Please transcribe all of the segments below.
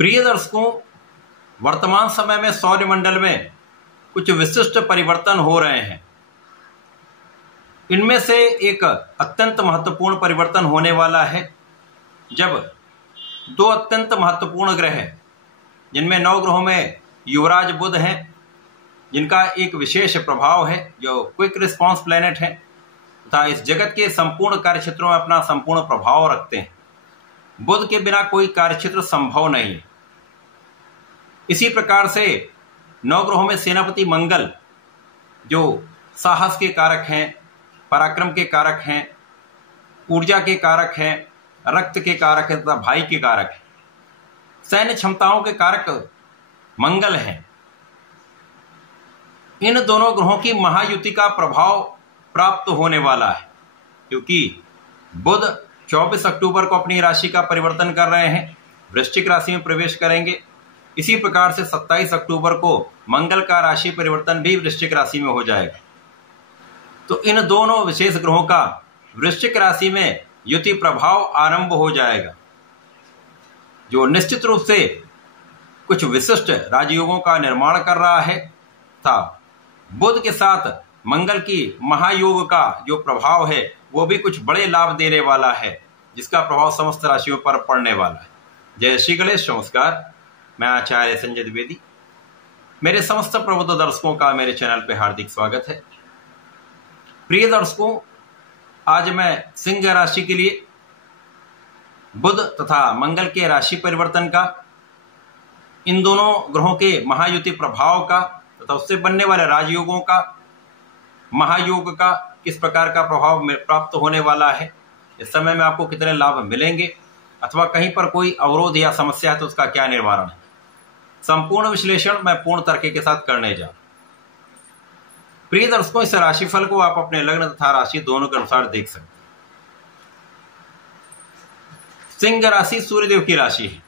प्रिय दर्शकों, वर्तमान समय में सौरमंडल में कुछ विशिष्ट परिवर्तन हो रहे हैं। इनमें से एक अत्यंत महत्वपूर्ण परिवर्तन होने वाला है जब दो अत्यंत महत्वपूर्ण ग्रह, जिनमें 9 ग्रहों में युवराज बुध हैं, जिनका एक विशेष प्रभाव है, जो क्विक रिस्पांस प्लैनेट है तथा इस जगत के संपूर्ण कार्यक्षेत्रों में अपना संपूर्ण प्रभाव रखते हैं। बुध के बिना कोई कार्यक्षेत्र संभव नहीं है। इसी प्रकार से 9 ग्रहों में सेनापति मंगल, जो साहस के कारक हैं, पराक्रम के कारक हैं, ऊर्जा के कारक हैं, रक्त के कारक हैं तथा भाई के कारक हैं, सैन्य क्षमताओं के कारक मंगल हैं। इन दोनों ग्रहों की महायुति का प्रभाव प्राप्त होने वाला है, क्योंकि बुध 24 अक्टूबर को अपनी राशि का परिवर्तन कर रहे हैं, वृश्चिक राशि में प्रवेश करेंगे। इसी प्रकार से 27 अक्टूबर को मंगल का राशि परिवर्तन भी वृश्चिक राशि में हो जाएगा। तो इन दोनों विशेष ग्रहों का वृश्चिक राशि में युति प्रभाव आरंभ हो जाएगा, जो निश्चित रूप से कुछ विशिष्ट राजयोगों का निर्माण कर रहा है तथा बुध के साथ मंगल की महायोग का जो प्रभाव है वो भी कुछ बड़े लाभ देने वाला है, जिसका प्रभाव समस्त राशियों पर पड़ने वाला है। जय श्री गणेश। नमस्कार, मैं आचार्य संजय द्विवेदी। मेरे समस्त प्रबुद्ध दर्शकों का मेरे चैनल पे हार्दिक स्वागत है। प्रिय दर्शकों, आज मैं सिंह राशि के लिए बुध तथा मंगल के राशि परिवर्तन का, इन दोनों ग्रहों के महायुति प्रभाव का तथा उससे बनने वाले राजयोगों का, महायोग का किस प्रकार का प्रभाव प्राप्त होने वाला है, इस समय में आपको कितने लाभ मिलेंगे अथवा कहीं पर कोई अवरोध या समस्या है तो उसका क्या निवारण है, संपूर्ण विश्लेषण मैं पूर्ण तर्क के साथ करने जा रहा हूं। प्रिय दर्शकों, इस राशिफल को आप अपने लग्न तथा राशि दोनों के अनुसार देख सकते हैं। सिंह राशि सूर्यदेव की राशि है।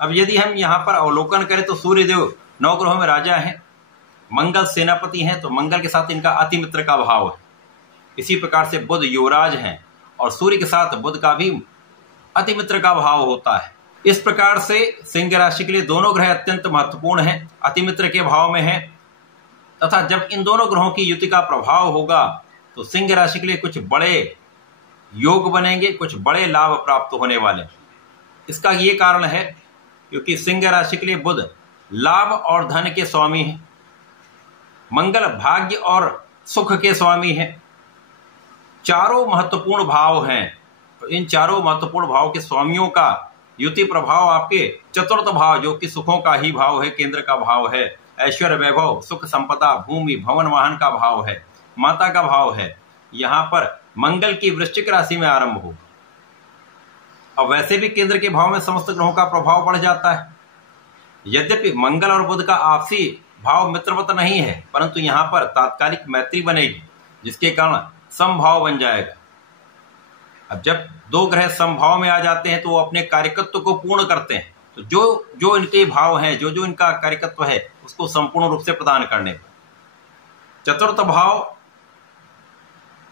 अब यदि हम यहां पर अवलोकन करें तो सूर्यदेव 9 ग्रहों में राजा हैं, मंगल सेनापति हैं, तो मंगल के साथ इनका अति मित्र का भाव है। इसी प्रकार से बुध युवराज हैं और सूर्य के साथ बुध का भी अति मित्र का भाव होता है। इस प्रकार से सिंह राशि के लिए दोनों ग्रह अत्यंत महत्वपूर्ण हैं, अति मित्र के भाव में हैं तथा जब इन दोनों ग्रहों की युति का प्रभाव होगा तो सिंह राशि के लिए कुछ बड़े योग बनेंगे, कुछ बड़े लाभ प्राप्त होने वाले। इसका ये कारण है क्योंकि सिंह राशि के लिए बुध लाभ और धन के स्वामी हैं, मंगल भाग्य और सुख के स्वामी हैं। चारों महत्वपूर्ण भाव हैं, तो इन चारों महत्वपूर्ण भाव के स्वामियों का युति प्रभाव आपके चतुर्थ भाव, जो कि सुखों का ही भाव है, केंद्र का भाव है, ऐश्वर्य वैभव सुख संपदा भूमि भवन वाहन का भाव है, माता का भाव है, यहां पर मंगल की वृश्चिक राशि में आरंभ होगा। अब वैसे भी केंद्र के भाव में समस्त ग्रहों का प्रभाव बढ़ जाता है। यद्यपि मंगल और बुध का आपसी भाव मित्रवत नहीं है, परंतु यहां पर तात्कालिक मैत्री बनेगी, जिसके कारण समभाव बन जाएगा। अब जब दो ग्रह समभाव में आ जाते हैं तो वो अपने कार्यकत्व को पूर्ण करते हैं, तो जो जो इनके भाव हैं, जो जो इनका कार्यकत्व है, उसको संपूर्ण रूप से प्रदान करने पर चतुर्थ भाव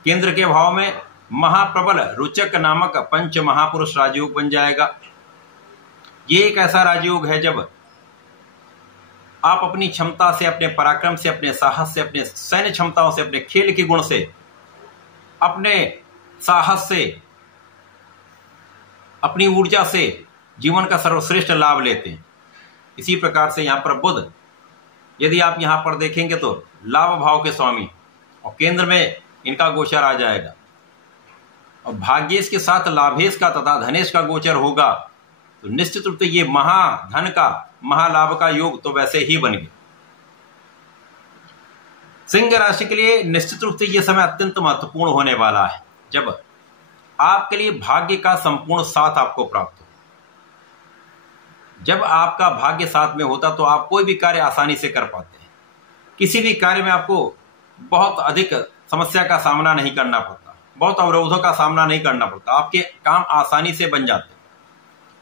केंद्र के भाव में महाप्रबल रुचक नामक पंच महापुरुष राजयोग बन जाएगा। ये एक ऐसा राजयोग है जब आप अपनी क्षमता से, अपने पराक्रम से, अपने साहस से, अपने सैन्य क्षमताओं से, अपने खेल के गुण से, अपने साहस से, अपनी ऊर्जा से जीवन का सर्वश्रेष्ठ लाभ लेते हैं। इसी प्रकार से यहां पर बुध, यदि आप यहां पर देखेंगे तो लाभ भाव के स्वामी, और केंद्र में इनका गोचर आ जाएगा, और भाग्येश के साथ लाभेश का तथा धनेश का गोचर होगा, तो निश्चित रूप से ये महाधन का, महालाभ का योग तो वैसे ही बन गया। सिंह राशि के लिए निश्चित रूप से यह समय अत्यंत महत्वपूर्ण होने वाला है, जब आपके लिए भाग्य का संपूर्ण साथ आपको प्राप्त हो। जब आपका भाग्य साथ में होता तो आप कोई भी कार्य आसानी से कर पाते हैं। किसी भी कार्य में आपको बहुत अधिक समस्या का सामना नहीं करना पड़ता, बहुत अवरोधों का सामना नहीं करना पड़ता, आपके काम आसानी से बन जाते हैं।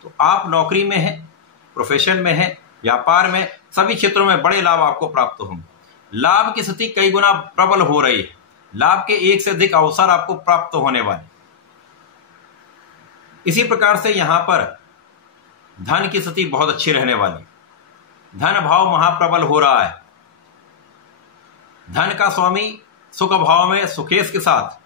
तो आप नौकरी में हैं, प्रोफेशन में हैं, व्यापार में, सभी क्षेत्रों में बड़े लाभ आपको प्राप्त होंगे। लाभ की स्थिति कई गुना प्रबल हो रही है, लाभ के एक से अधिक अवसर आपको प्राप्त होने वाले। इसी प्रकार से यहां पर धन की स्थिति बहुत अच्छी रहने वाली, धन भाव महाप्रबल हो रहा है। धन का स्वामी सुख भाव में सुखेश के साथ,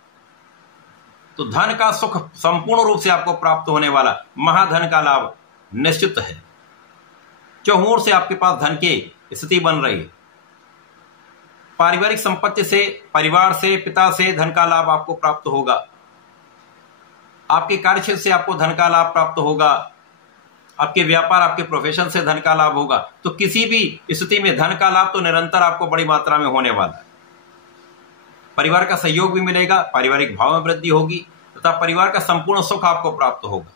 तो धन का सुख संपूर्ण रूप से आपको प्राप्त होने वाला, महाधन का लाभ निश्चित है। चहुओं से आपके पास धन की स्थिति बन रही है। पारिवारिक संपत्ति से, परिवार से, पिता से धन का लाभ आपको प्राप्त होगा। आपके कार्यक्षेत्र से आपको धन का लाभ प्राप्त होगा। आपके व्यापार, आपके प्रोफेशन से धन का लाभ होगा। तो किसी भी स्थिति में धन का लाभ तो निरंतर आपको बड़ी मात्रा में होने वाला है। परिवार का सहयोग भी मिलेगा, पारिवारिक भाव में वृद्धि होगी तथा परिवार का संपूर्ण सुख आपको प्राप्त होगा।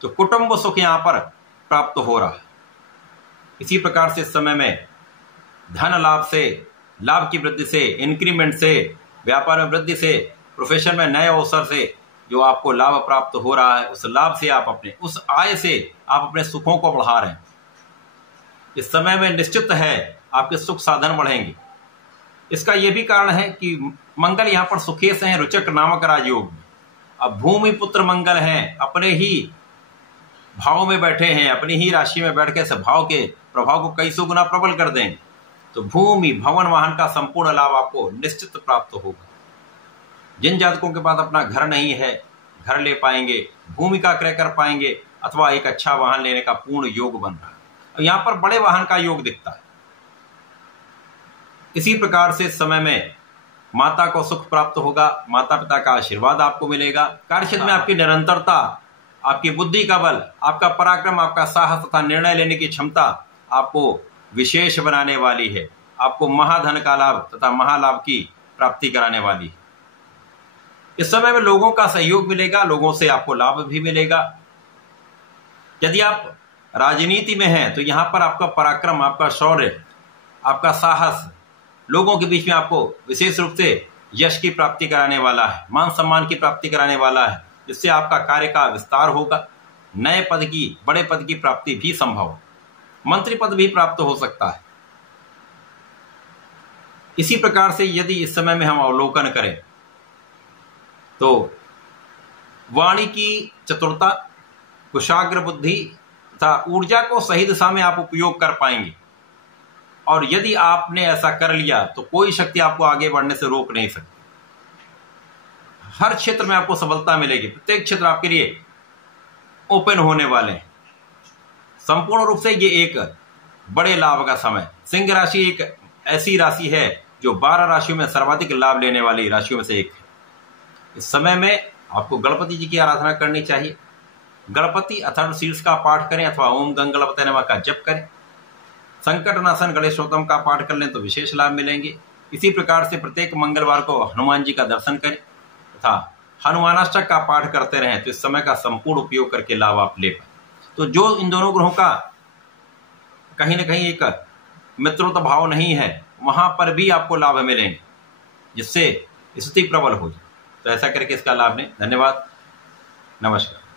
तो कुटुंब सुख यहां पर प्राप्त हो रहा है। इसी प्रकार से इस समय में धन लाभ से, लाभ की वृद्धि से, इंक्रीमेंट से, व्यापार में वृद्धि से, प्रोफेशन में नए अवसर से जो आपको लाभ प्राप्त हो रहा है, उस लाभ से आप अपने, उस आय से आप अपने सुखों को बढ़ा रहे हैं। इस समय में निश्चित है आपके सुख साधन बढ़ेंगे। इसका यह भी कारण है कि मंगल यहां पर सुखेश हैं रुचक नामक राजयोग में। अब भूमि पुत्र मंगल हैं, अपने ही भाव में बैठे हैं, अपनी ही राशि में बैठ के इस भाव के प्रभाव को कई सौ गुना प्रबल कर देंगे। तो भूमि, भवन, वाहन का संपूर्ण लाभ आपको निश्चित प्राप्त होगा। जिन जातकों के पास अपना घर नहीं है, घर ले पाएंगे, भूमि का क्रय कर पाएंगे, अथवा एक अच्छा वाहन लेने का पूर्ण योग बन रहा है। और यहां पर बड़े वाहन का योग दिखता है। इसी प्रकार से इस समय में माता को सुख प्राप्त होगा, माता पिता का आशीर्वाद आपको मिलेगा। कार्यक्षेत्र में आपकी निरंतरता, आपकी बुद्धि का बल, आपका पराक्रम, आपका साहस तथा निर्णय लेने की क्षमता आपको विशेष बनाने वाली है। आपको महाधन का लाभ तथा महालाभ की प्राप्ति कराने वाली है। इस समय में लोगों का सहयोग मिलेगा, लोगों से आपको लाभ भी मिलेगा। यदि आप राजनीति में हैं तो यहां पर आपका पराक्रम, आपका शौर्य, आपका साहस लोगों के बीच में आपको विशेष रूप से यश की प्राप्ति कराने वाला है, मान सम्मान की प्राप्ति कराने वाला है, जिससे आपका कार्य का विस्तार होगा। नए पद की, बड़े पद की प्राप्ति भी संभव है। मंत्री पद भी प्राप्त हो सकता है। इसी प्रकार से यदि इस समय में हम अवलोकन करें तो वाणी की चतुरता, कुशाग्र बुद्धि तथा ऊर्जा को सही दिशा में आप उपयोग कर पाएंगे। और यदि आपने ऐसा कर लिया तो कोई शक्ति आपको आगे बढ़ने से रोक नहीं सकती। हर क्षेत्र में आपको सफलता मिलेगी। प्रत्येक क्षेत्र आपके लिए ओपन होने वाले हैं। संपूर्ण रूप से ये एक बड़े लाभ का समय। सिंह राशि एक ऐसी राशि है जो 12 राशियों में सर्वाधिक लाभ लेने वाली राशियों में से एक है। इस समय में आपको गणपति जी की आराधना करनी चाहिए। गणपति अथर्वशीर्ष का पाठ करें अथवा ओम गंगणपतये नमः का जप करें। संकटनाशन गणेशोत्तम का पाठ कर लें तो विशेष लाभ मिलेंगे। इसी प्रकार से प्रत्येक मंगलवार को हनुमान जी का दर्शन करें तथा हनुमानाष्टक का पाठ करते रहें तो इस समय का संपूर्ण उपयोग करके लाभ आप ले पाए। तो जो इन दोनों ग्रहों का कहीं ना कहीं एक मित्रता भाव नहीं है, वहां पर भी आपको लाभ मिलेंगे, जिससे स्थिति प्रबल हो जाए। तो ऐसा करके इसका लाभ लें। धन्यवाद, नमस्कार।